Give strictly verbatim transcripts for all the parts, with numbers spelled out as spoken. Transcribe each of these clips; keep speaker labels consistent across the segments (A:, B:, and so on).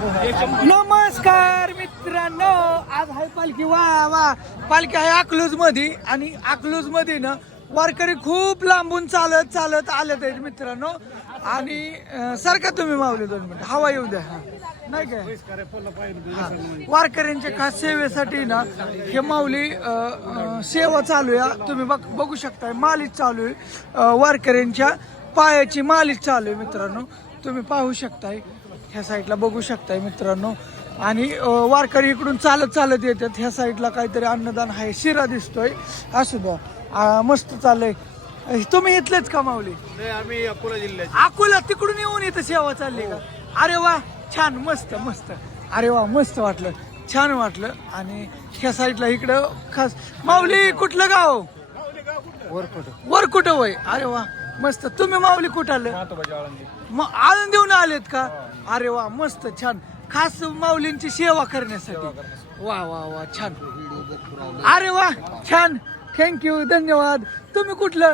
A: नमस्कार मित्रांनो, आज आहे पालखी. वा वा पालखी आहे अकलूज मध्ये आणि अकलूज मध्ये ना वारकरी खूप लांबून चालत चालत आलेत आहेत मित्रांनो. आणि अं, सारखा तुम्ही मावले दोन मिनिट हवा येऊ द्या. हा. नाही काय हा. वारकऱ्यांच्या खास सेवेसाठी ना हे माऊली अं, अं, सेवा चालू आहे. तुम्ही बघ बघू शकताय मालिश चालू आहे. अं, वारकऱ्यांच्या पायाची मालिश चालू आहे मित्रांनो. तुम्ही पाहू शकताय ह्या साईडला बघू शकताय मित्रांनो. आणि अं, वारकरी इकडून चालत चालत येतात. ह्या साईडला काहीतरी अन्नदान आहे, शिरा दिसतोय. असू द्या. अं, मस्त चाललंय. तुम्ही इथलेच का माऊली?
B: आम्ही अकोला जिल्ह्यात.
A: अकोला तिकडून येऊन इथं सेवा चालली का? अरे वा छान, मस्त मस्त. अरे वा मस्त वाटलं, छान वाटलं. आणि ह्या साईडला इकडं खास माऊली कुठलं गाव? वरकुट वय. अरे वा मस्त. तुम्ही माऊली कुठं आलं? मग आळंद देऊन आलेत का? अरे वा मस्त छान. खास माऊलींची सेवा करण्यासाठी. वा वा वा छान. अरे वा छान, थँक्यू, धन्यवाद. तुम्ही कुठलं?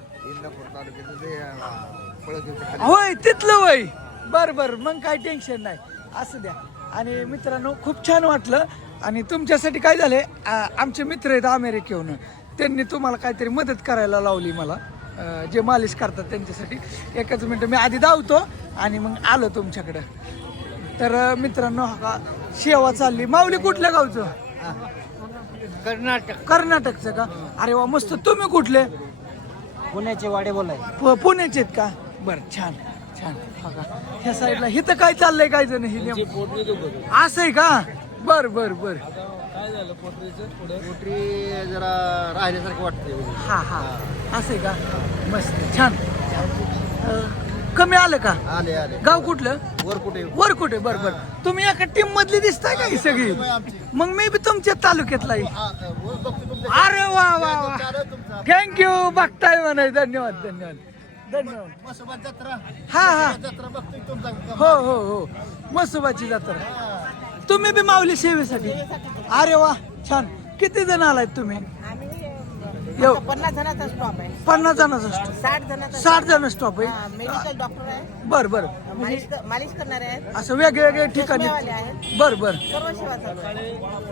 A: होय तिथलं वय. बर बर, मग काय टेन्शन नाही, असं द्या. आणि मित्रांनो खूप छान वाटलं. आणि तुमच्यासाठी काय झालंय, आमचे मित्र आहेत अमेरिकेहून, त्यांनी तुम्हाला काहीतरी मदत करायला लावली मला. अं, जे मालिश करतात त्यांच्यासाठी. एकच मिनिट मी आधी धावतो आणि मग आलो तुमच्याकडं. तर अं, मित्रांनो हा सेवा चालली. माऊली कुठल्या गावचं?
B: कर्नाटक.
A: कर्नाटकचं का? अरे वा मस्त. तुम्ही कुठले?
B: पुण्याचे वाडे बोलाय.
A: प- पुण्याचे आहेत का? बर छान छान. हा का? ह्या साईडला इथं काय चाललंय काय जण ही नेम- असं आहे का? बर बर बर.
B: काय झालं पोटरीचं? पोटरी जरा राहिल्यासारखं वाटतंय.
A: हा हा असं आहे का? मस्त छान. अं, कमी आलं का?
B: आले आले.
A: गाव कुठलं?
B: वर कुठे?
A: वर कुठे? बर बर. तुम्ही एका टीम मधली दिसताय का ही सगळी? मग मी बी तुमच्या तालुक्यातला आहे. अरे वा वा वा, थँक्यू. बघताय म्हणाय. धन्यवाद धन्यवाद धन्यवाद.
B: जत्रा
A: हा हा
B: जत्रा बघतोय तुमचा.
A: हो हो हो, मसोबाची जत्रा. तुम्ही बी माऊली सेवेसाठी? अरे वा छान. किती जण आलायत तुम्ही? येऊ
C: पन्नास जणांचा स्टॉप आहे.
A: पन्नास जणांचा स्टॉप.
C: साठ जणांचा
A: साठ जण स्टॉप
C: हा,
A: आहे.
C: मेडिकल डॉक्टर आहे.
A: बर बर.
C: मालिश मालिश करणारे आहेत.
A: असं वेगवेगळ्या ठिकाणी.
C: चष्मेवाले आहेत.
A: बर बर.
C: सर्व सेवा चालू आहे.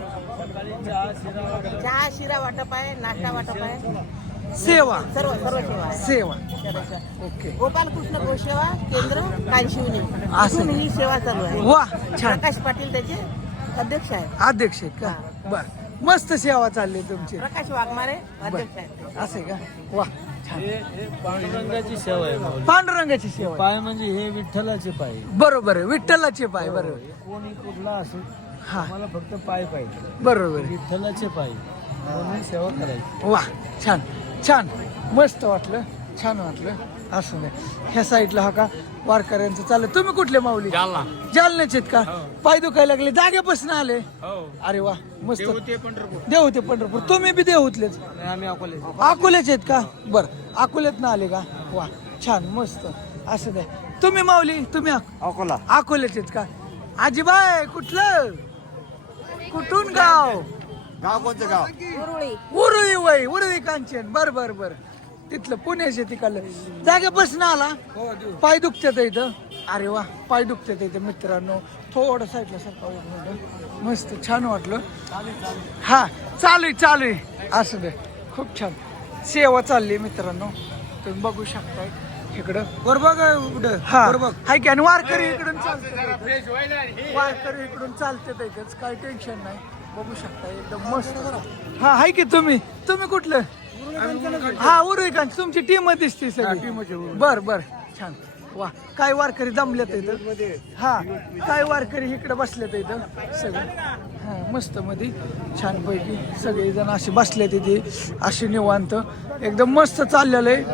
C: चहा शिरा वाटप आहे, नाश्ता वाटप आहे,
A: सेवा
C: सर्व सर्व सेवा आहे.
A: सेवा.
C: सर्व सेवा.
A: ओके.
C: गोपालकृष्ण गोसेवा केंद्र कालशिवनी
A: असं.
C: इथून ही सेवा चालू आहे.
A: वा छान.
C: प्रकाश पाटील त्याचे अध्यक्ष आहेत.
A: अध्यक्ष आहेत का? बर. मस्त सेवा चालली तुमची.
C: प्रकाश वाघमारे अध्यक्ष आहेत.
A: असे का? वा छान.
B: पांडुरंगाची सेवा आहे.
A: पांडुरंगाची सेवा.
B: पाय म्हणजे हे विठ्ठलाचे पाय.
A: बरोबर आहे, विठ्ठलाचे पाय. बरोबर.
B: कोणी कुठला असो,
A: हा
B: मला फक्त पाय पाहिजे.
A: बरोबर आहे.
B: विठ्ठलाचे पाय म्हणून सेवा करायची.
A: वा छान छान, मस्त वाटलं, छान वाटलं. असं नाही. ह्या साईडला हा का वारकऱ्यांचं चाललं. तुम्ही कुठले माऊली?
B: जालना.
A: जालन्याचे आहेत का? पाय दुखायला लागले, जागेपासून आले? अरे वा मस्त. देऊ ते पंढरपूर. तुम्ही बी देऊतलेच?
B: आम्ही अकोले.
A: अकोल्याचे आहेत का? बर. अकोल्यात ना आले का? वा छान मस्त. असं द्या. तुम्ही माऊली? तुम्ही
B: अकोला.
A: अकोल्याचे आहेत का? आजीबाई कुठलं? कुठून गाव?
B: गाव कोणतं गाव?
A: उरुळी वय. उरुळी कांचन. बर बर बर. तिथलं पुण्याचे तिकडलं. जागेपासून आला? पाय दुखतात इथं? अरे वा, पाय दुखतात इथं मित्रांनो. थोडं साईडला सरका. मस्त छान वाटलं. हा चालू आहे चालू आहे. असं दे. खूप छान सेवा चालली मित्रांनो. तुम्ही बघू शकताय इकडं. वर बघ कुठं. हा हाय की. आणि वारकरी इकडून चालते, वारकरी इकडून चालते त्याच काही टेन्शन नाही. बघू शकता एकदम मस्त. हा हाय की. तुम्ही तुम्ही कुठलं? हा उरुळीकांची. तुमची टीम दिसते सगळी. बर बर छान. वा काय वारकरी जमल्यात इथं. हा काय वारकरी इकडे बसल्यात इथं सगळे. हा मस्त मध्ये छान पैकी सगळेजण असे बसले तिथे असे निवांत एकदम मस्त चाललेलं आहे.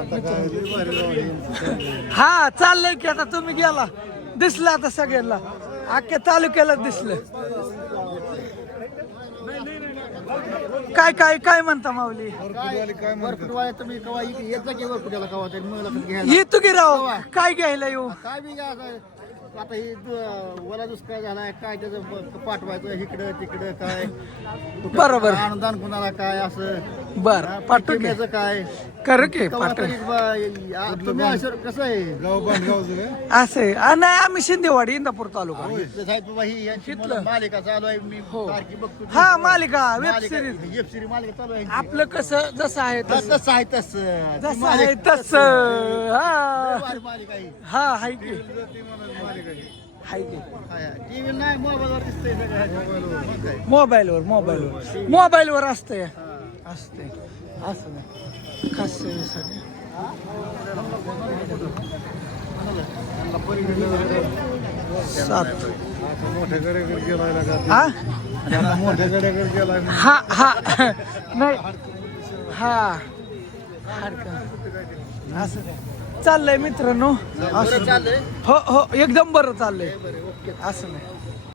A: हा चाललंय की. आता तुम्ही गेला दिसलं आता सगळ्यांना, अख्ख्या तालुक्याला दिसलं. काय काय काय म्हणता माऊली?
B: वरकुटवाले तुम्ही कवा येत जा की वरकुट्याला कवा तरी मला घ्यायला.
A: येतो की राव. काय घ्यायला येऊ?
B: काय बी काय असं आता हे दु- वला दुष्काळ झालाय काय त्याचं प- पाठवायचं इकडं तिकडं काय
A: बरोबर.
B: अनुदान कुणाला काय असं
A: बर पाठव की
B: टिम्याचं काय
A: कर की
B: कवा
A: पाठव
B: तरी बा- आ- तुम्ही असं कसं आहे
A: असं आहे आ, नाही आम्ही शिंदेवाडी इंदापूर तालुका
B: इथलं साहेब बाबा ही यांची
A: इथलं?
B: मला मालिका चालू आहे मी
A: हो.
B: सारखी बघतो ती.
A: हा मालिका वेब
B: मालिका-
A: सिरीज
B: वेब सिरीज मालिका चालू आहे
A: आपलं कसं जसं आहे
B: तसं
A: तसं
B: तसं आहे तसं ती
A: जसं
B: मालिका-
A: आहे तसं हा
B: भारी मालिका आहे
A: हा हाय की हाय की
B: टीव्ही नाही मोबाईलवर दिसतंय सगळं मग काय
A: मोबाईलवर मोबाईलवर मोबाईलवर असतंय असते असं नाही खास सेवेसाठी सात हा हा हा नाही हा हरकत असं चाललंय मित्रांनो असं
B: चाललंय
A: हो हो एकदम बरं चाललंय असं नाही